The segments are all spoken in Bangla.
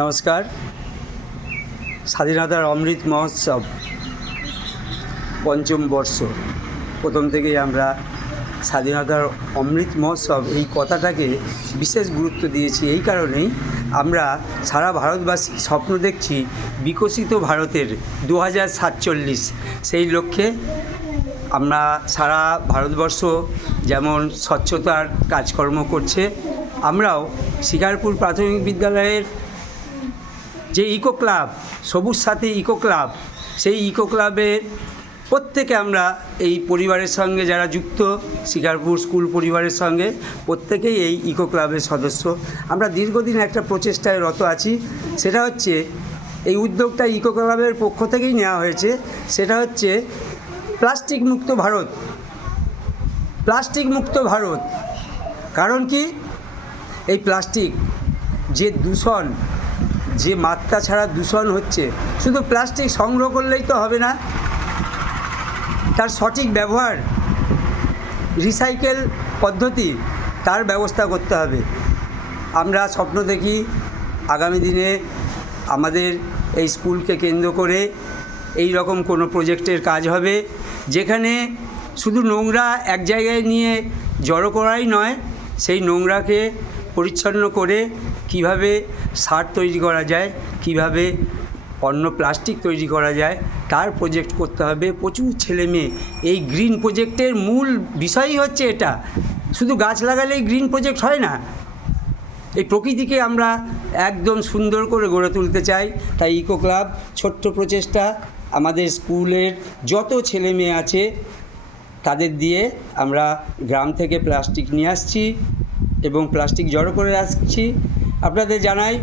নমস্কার। স্বাধীনতার অমৃত মহোৎসব পঞ্চম বর্ষ। প্রথম থেকেই আমরা স্বাধীনতার অমৃত মহোৎসব এই কথাটাকে বিশেষ গুরুত্ব দিয়েছি। এই কারণেই আমরা সারা ভারতবাসী স্বপ্ন দেখছি বিকশিত ভারতের 2047। সেই লক্ষ্যে আমরা সারা ভারতবর্ষ যেমন স্বচ্ছতার কাজকর্ম করছে, আমরাও শিকারপুর প্রাথমিক বিদ্যালয়ের যে ইকো ক্লাব, সবুজ সাথী ইকো ক্লাব, সেই ইকো ক্লাবের প্রত্যেকে আমরা এই পরিবারের সঙ্গে যারা যুক্ত, শিকারপুর স্কুল পরিবারের সঙ্গে প্রত্যেকেই এই ইকো ক্লাবের সদস্য। আমরা দীর্ঘদিন একটা প্রচেষ্টায় রত আছি। সেটা হচ্ছে এই উদ্যোগটা ইকো ক্লাবের পক্ষ থেকেই নেওয়া হয়েছে। সেটা হচ্ছে প্লাস্টিক মুক্ত ভারত। প্লাস্টিক মুক্ত ভারত কারণ কি, এই প্লাস্টিক যে দূষণ, যে মাত্রা ছাড়া দূষণ হচ্ছে, শুধু প্লাস্টিক সংগ্রহ করলেই তো হবে না, তার সঠিক ব্যবহার, রিসাইকেল পদ্ধতি, তার ব্যবস্থা করতে হবে। আমরা স্বপ্ন দেখি আগামী দিনে আমাদের এই স্কুলকে কেন্দ্র করে এই রকম কোনো প্রজেক্টের কাজ হবে, যেখানে শুধু নোংরা এক জায়গায় নিয়ে জড়ো করাই নয়, সেই নোংরাকে পরিচ্ছন্ন করে কিভাবে সার তৈরি করা যায়, কিভাবে অন্য প্লাস্টিক তৈরি করা যায়, তার প্রজেক্ট করতে হবে। প্রচুর ছেলে মেয়ে এই গ্রিন প্রজেক্টের মূল বিষয়ই হচ্ছে এটা। শুধু গাছ লাগালেই গ্রিন প্রজেক্ট হয় না, এই প্রকৃতিকে আমরা একদম সুন্দর করে গড়ে তুলতে চাই। তাই ইকো ক্লাব ছোট্ট প্রচেষ্টা, আমাদের স্কুলের যত ছেলে মেয়ে আছে তাদের দিয়ে আমরা গ্রাম থেকে প্লাস্টিক নিয়ে আসছি এবং প্লাস্টিক জড়ো করে আসছি। আপনাদের জানাই,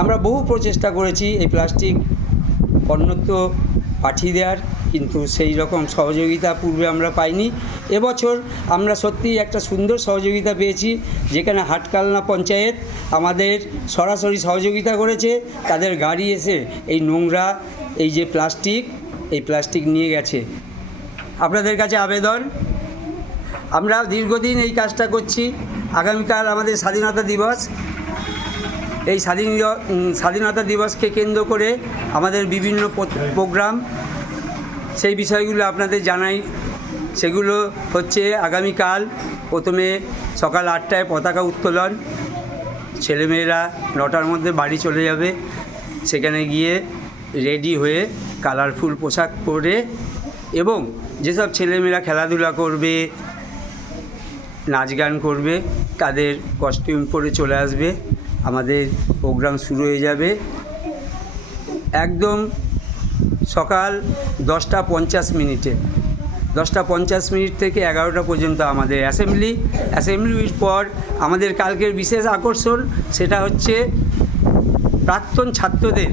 আমরা বহু প্রচেষ্টা করেছি এই প্লাস্টিক অন্যত্র পাঠিয়ে দেওয়ার, কিন্তু সেই রকম সহযোগিতা পূর্বে আমরা পাইনি। এবছর আমরা সত্যিই একটা সুন্দর সহযোগিতা পেয়েছি, যেখানে হাটকালনা পঞ্চায়েত আমাদের সরাসরি সহযোগিতা করেছে। তাদের গাড়ি এসে এই নোংরা, এই যে প্লাস্টিক নিয়ে গেছে। আপনাদের কাছে আবেদন, আমরা দীর্ঘদিন এই কাজটা করছি। আগামীকাল আমাদের স্বাধীনতা দিবস। এই স্বাধীনতা দিবসকে কেন্দ্র করে আমাদের বিভিন্ন প্রোগ্রাম, সেই বিষয়গুলো আপনাদের জানাই। সেগুলো হচ্ছে আগামীকাল প্রথমে সকাল 8টায় পতাকা উত্তোলন। ছেলেমেয়েরা 9টার মধ্যে বাড়ি চলে যাবে। সেখানে গিয়ে রেডি হয়ে কালারফুল পোশাক পরে, এবং যেসব ছেলেমেয়েরা খেলাধুলা করবে, নাচ গান করবে, তাদের কস্টিউম পরে চলে আসবে। আমাদের প্রোগ্রাম শুরু হয়ে যাবে একদম সকাল 10:50। 10:50 থেকে 11টা পর্যন্ত আমাদের অ্যাসেম্বলির পর আমাদের কালকের বিশেষ আকর্ষণ, সেটা হচ্ছে প্রাক্তন ছাত্রদের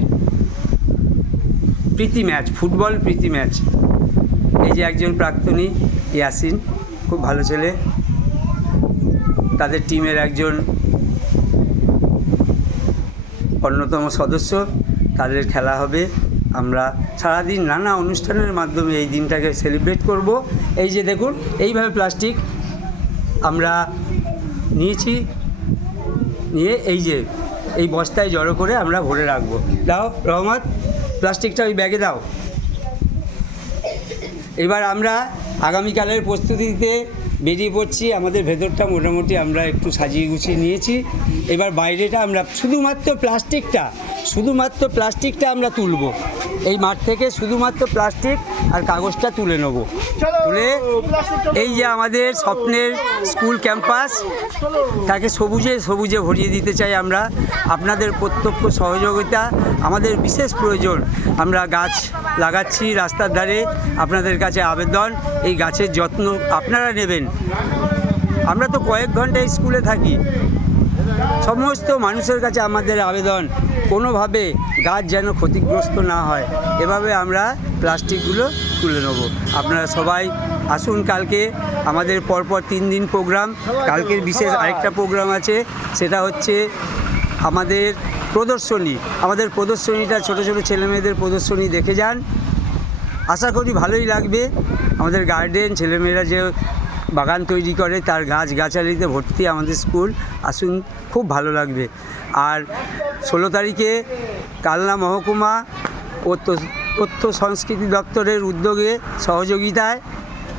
প্রীতি ম্যাচ, ফুটবল প্রীতি ম্যাচ। এই যে একজন প্রাক্তনী ইয়াসিন, খুব ভালো ছেলে, তাদের টিমের একজন অন্যতম সদস্য, তাদের খেলা হবে। আমরা সারাদিন নানা অনুষ্ঠানের মাধ্যমে এই দিনটাকে সেলিব্রেট করব। এই যে দেখুন, এইভাবে প্লাস্টিক আমরা নিয়েছি, নিয়ে এই বস্তায় জড়ো করে আমরা ভরে রাখবো। দাও রহমত, প্লাস্টিকটা ওই ব্যাগে দাও। এবার আমরা আগামীকালের প্রস্তুতিতে বেরিয়ে পড়ছি। আমাদের ভেতরটা মোটামুটি আমরা একটু সাজিয়ে গুছিয়ে নিয়েছি। এবার বাইরেটা আমরা শুধুমাত্র প্লাস্টিকটা আমরা তুলব। এই মাঠ থেকে শুধুমাত্র প্লাস্টিক আর কাগজটা তুলে নেব। তুলে এই যে আমাদের স্বপ্নের স্কুল ক্যাম্পাস, তাকে সবুজে ভরিয়ে দিতে চাই আমরা। আপনাদের প্রত্যক্ষ সহযোগিতা আমাদের বিশেষ প্রয়োজন। আমরা গাছ লাগাচ্ছি রাস্তার ধারে, আপনাদের কাছে আবেদন, এই গাছের যত্ন আপনারা নেবেন। আমরা তো কয়েক ঘন্টা স্কুলে থাকি। সমস্ত মানুষের কাছে আমাদের আবেদন, কোনোভাবে গাছ যেন ক্ষতিগ্রস্ত না হয়, এভাবে আমরা প্লাস্টিকগুলো তুলে নেব। আপনারা সবাই আসুন। কালকে আমাদের পরপর 3 দিন প্রোগ্রাম। কালকের বিশেষ আরেকটা প্রোগ্রাম আছে, সেটা হচ্ছে আমাদের প্রদর্শনীটা ছোট ছোট ছেলেমেয়েদের প্রদর্শনী দেখে যান। আশা করি ভালোই লাগবে। আমাদের গার্ডেন, ছেলেমেয়েরা যে বাগান তৈরি করে, তার গাছগাছালিতে ভর্তি আমাদের স্কুল। আসুন, খুব ভালো লাগবে। আর 16 তারিখে কালনা মহকুমা ও তথ্য সংস্কৃতি দপ্তরের উদ্যোগে সহযোগিতায়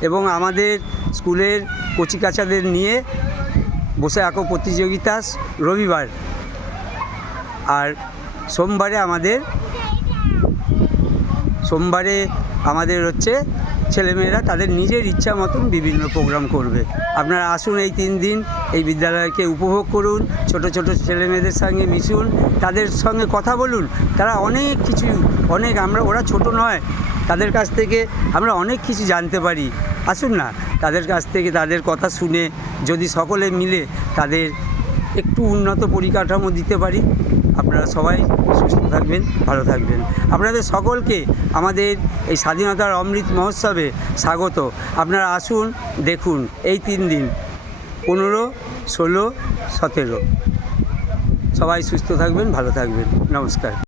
এবং আমাদের স্কুলের কচিকাচাদের নিয়ে বসে আঁকো প্রতিযোগিতা রবিবার। আর সোমবারে আমাদের হচ্ছে ছেলেমেয়েরা তাদের নিজের ইচ্ছা মতন বিভিন্ন প্রোগ্রাম করবে। আপনারা আসুন, এই 3 দিন এই বিদ্যালয়কে উপভোগ করুন, ছোট ছোট ছেলেমেয়েদের সঙ্গে মিশুন, তাদের সঙ্গে কথা বলুন। তারা ওরা ছোট নয়, তাদের কাছ থেকে আমরা অনেক কিছু জানতে পারি। আসুন না, তাদের কাছ থেকে তাদের কথা শুনে যদি সকলে মিলে তাদের একটু উন্নত পরিকাঠামো দিতে পারি। আপনারা সবাই সুস্থ থাকবেন, ভালো থাকবেন। আপনাদের সকলকে আমাদের এই স্বাধীনতার অমৃত মহোৎসবে স্বাগত। আপনারা আসুন, দেখুন এই 3 দিন 15, 16, 17। সবাই সুস্থ থাকবেন, ভালো থাকবেন। নমস্কার।